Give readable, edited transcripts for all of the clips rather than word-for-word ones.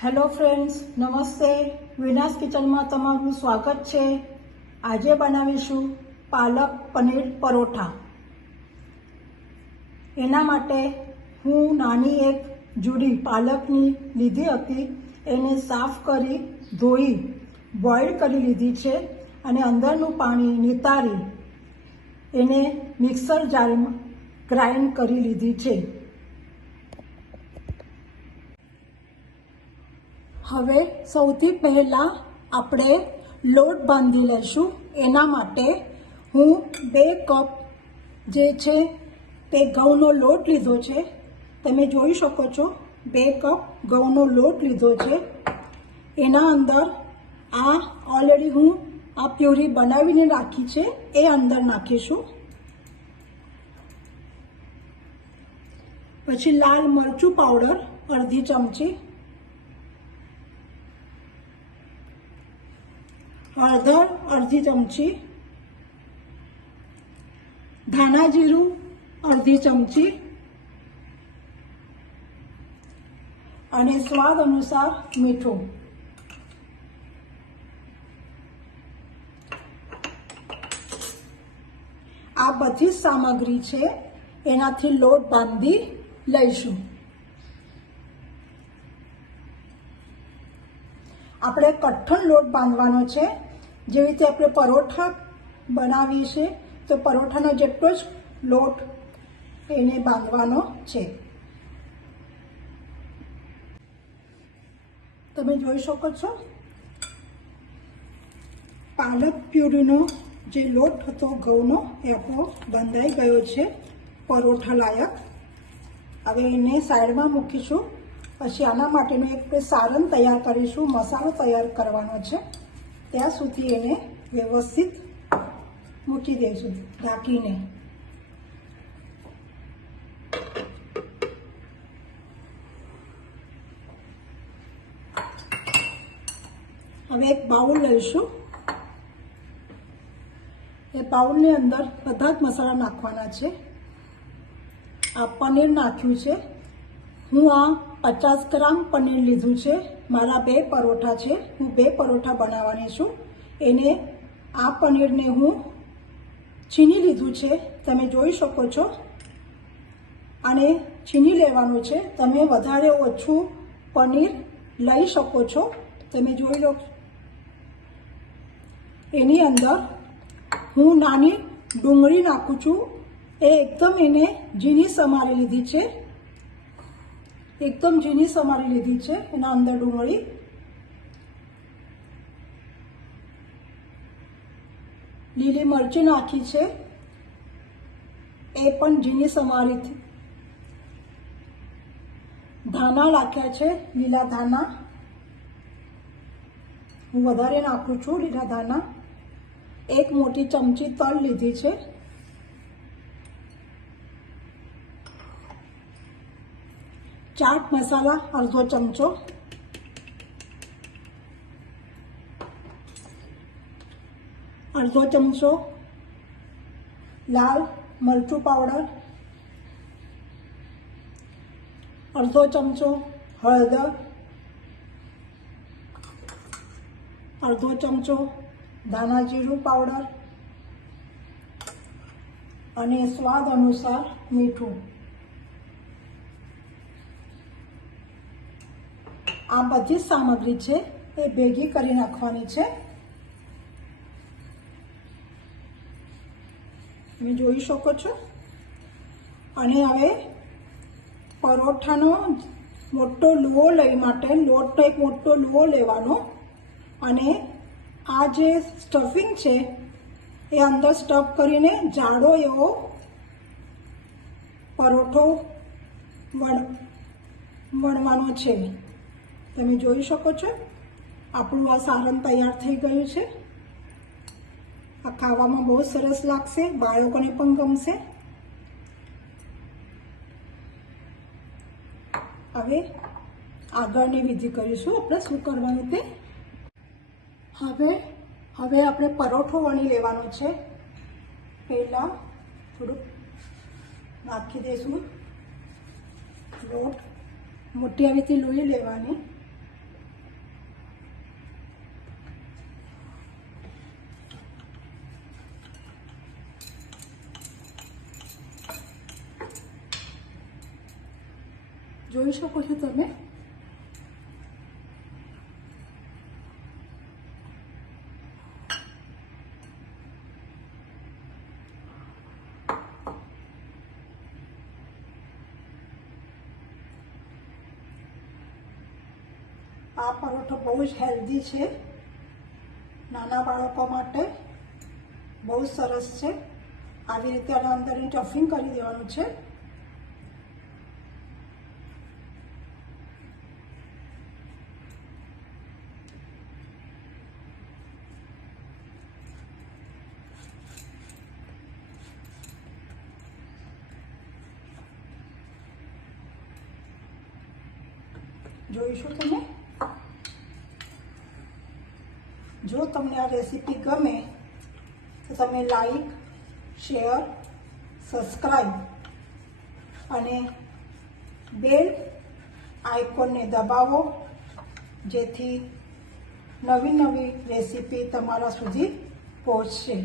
Hello friends, નમસ્તે. વિનાસ કિચનમાં તમારું સ્વાગત છે. આજે બનાવીશું પાલક પનીર પરોઠા. એના માટે હું નાની એક જુડી પાલકની લીધી હતી. એને સાફ કરી ધોઈ બોઇલ કરી લીધી છે અને અંદરનું પાણી નિતારી એને મિક્સર જારમાં ગ્રાઇન્ડ કરી લીધી છે. હવે સૌથી પહેલાં આપણે લોટ બાંધી લઈશું. એના માટે હું 2 કપ જે છે તે ઘઉંનો લોટ લીધો છે. તમે જોઈ શકો છો 2 કપ ઘઉંનો લોટ લીધો છે. એના અંદર ઓલરેડી હું પ્યુરી બનાવીને રાખી છે એ અંદર નાખીશું. પછી લાલ મરચું પાવડર અડધી ચમચી, હળદર અડધી ચમચી, ધાણા જીરું અડધી ચમચી અને સ્વાદ અનુસાર મીઠું. આ બધી જ સામગ્રી છે, એનાથી લોટ બાંધી લઈશું. આપણે કઠણ લોટ બાંધવાનો છે. જેવી રીતે આપણે પરોઠા બનાવીએ છીએ તો પરોઠાનો જેટલો જ લોટ એને બાંધવાનો છે. તમે જોઈ શકો છો પાલક પ્યુરીનો જે લોટ હતો ઘઉંનો એ આપણો બંધાઈ ગયો છે પરોઠા લાયક. હવે એને સાઈડમાં મૂકીશું. પછી આના માટેનું એક સારણ તૈયાર કરીશું. મસાલો તૈયાર કરવાનો છે. ત્યાં સુધી એને વ્યવસ્થિત મૂકી દઈશું ઢાંકીને. હવે એક બાઉલ લઈશું. એ બાઉલની અંદર બધા જ મસાલા નાખવાના છે. આ પનીર નાખ્યું છે. હું 50 ગ્રામ પનીર લીધું છે. મારા 2 પરોઠા છે. હું 2 પરોઠા બનાવવાની છું. એને આ પનીરને હું છીની લીધું છે. તમે જોઈ શકો છો. આને છીની લેવાનું છે. તમે વધારે ઓછું પનીર લઈ શકો છો. તમે જોઈ લો. એની અંદર હું નાની ડુંગળી નાખું છું. એ એકદમ એને ઝીણી સમારી લીધી છે. એકદમ ઝીણી સમારી લીધી છે એના અંદર ડુંગળી. લીલી મરચી નાખી છે, એ પણ ઝીણી સમારી. ધાણા નાખ્યા છે, લીલા ધાણા. હું વધારે નાખું છું લીલા ધાણા. 1 મોટી ચમચી તલ લીધી છે. ચાટ મસાલા અડધો ચમચો, અડધો ચમચો લાલ મરચું પાવડર, અડધો ચમચો હળદર, અડધો ચમચો ધાણા જીરું પાવડર અને સ્વાદ અનુસાર મીઠું. આ બધી સામગ્રી છે એ ભેગી કરી નાખવાની છે. તમે જોઈ શકો છો. અને હવે પરોઠાનો મોટો લુઓ લઈ માટે લોટનો એક મોટો લુઓ લેવાનો અને આ જે સ્ટફિંગ છે એ અંદર સ્ટફ કરીને જાડો એવો પરોઠો વણવાનો છે. તમે જોઈ શકો છો. આપણું આ સારણ તૈયાર થઈ ગયું છે. આ ખાવામાં બહુ સરસ લાગશે. બાળકોને પણ ગમશે. હવે આગળની વિધિ કરીશું. આપણે શું કરવાનું તે. હવે આપણે પરોઠો વણી લેવાનો છે. પહેલાં થોડુંક નાખી દઈશું લોટ. મોટી આવી રીતે લોહી લેવાની. જોઈ શકો છો તમે. આ પરોઠો બહુ જ હેલ્ધી છે, નાના બાળકો માટે બહુ સરસ છે. આવી રીતે આના અંદર સ્ટફિંગ કરી દેવાનું છે. જોઈશું તમે. જો તમને આ રેસીપી ગમે તો તમે લાઈક, શેર, સબસ્ક્રાઈબ અને બેલ આઇકોનને દબાવો, જેથી નવી નવી રેસીપી તમારા સુધી પહોંચશે.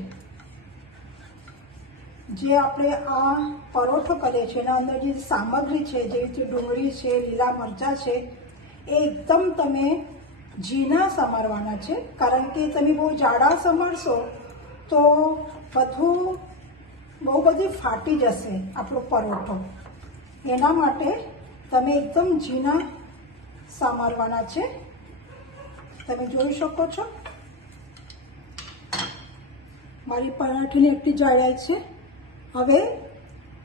જે આપણે આ પરોઠો કરીએ છીએ એના અંદર જે સામગ્રી છે, જેવી રીતે ડુંગળી છે, લીલા મરચાં છે, એ એકદમ તમે ઝીણા સમારવાના છે. કારણ કે તમે બહુ જાડા સમારશો તો બહુ બધી ફાટી જશે આપણો પરોઠો. એના માટે તમે એકદમ ઝીણા સમારવાના છે. તમે જોઈ શકો છો મારી પરાઠીની એટલી જાડાઈ છે. હવે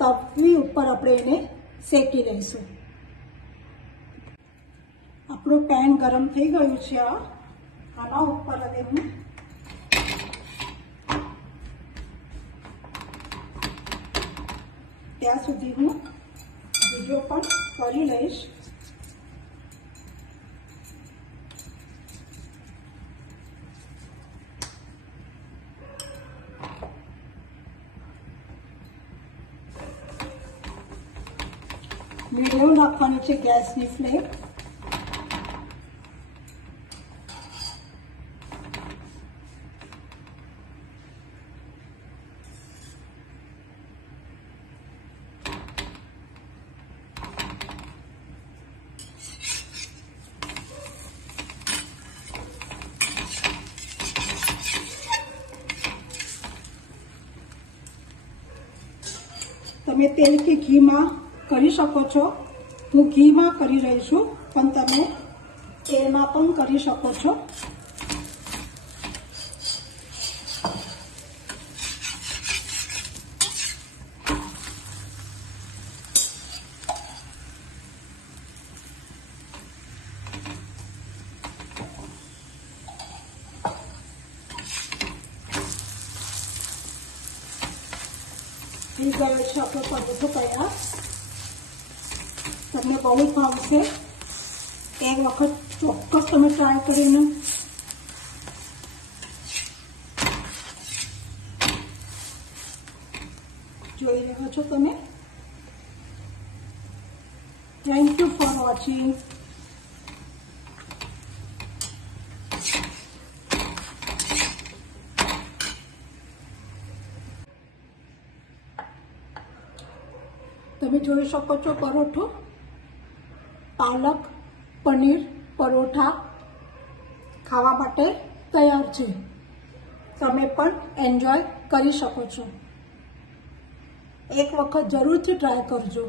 તવી ઉપર આપણે એને શેકી લઈશું. આપણું પેન ગરમ થઈ ગયું છે. આના ઉપર હવે હું ત્યાં સુધી હું બીજો પણ કરી લઈશ. મીડિયમ નાખવાની છે ગેસની ફ્લેમ. તમે તેલ કે ઘીમાં કરી શકો છો. હું ઘીમાં કરી રહી છું, પણ તમે તેલમાં પણ કરી શકો છો. થઈ ગયો છે આપણો પરોઠો તૈયાર. તમને બહુ જ ભાવશે. એક વખત ચોક્કસ તમે ટ્રાય કરીને જોઈ રહ્યા છો તમે. Thank you for watching. તમે જોઈ શકો છો પરોઠો, પાલક પનીર પરોઠા ખાવા માટે તૈયાર છે. તમે પણ એન્જોય કરી શકો છો. એક વખત જરૂરથી ટ્રાય કરજો.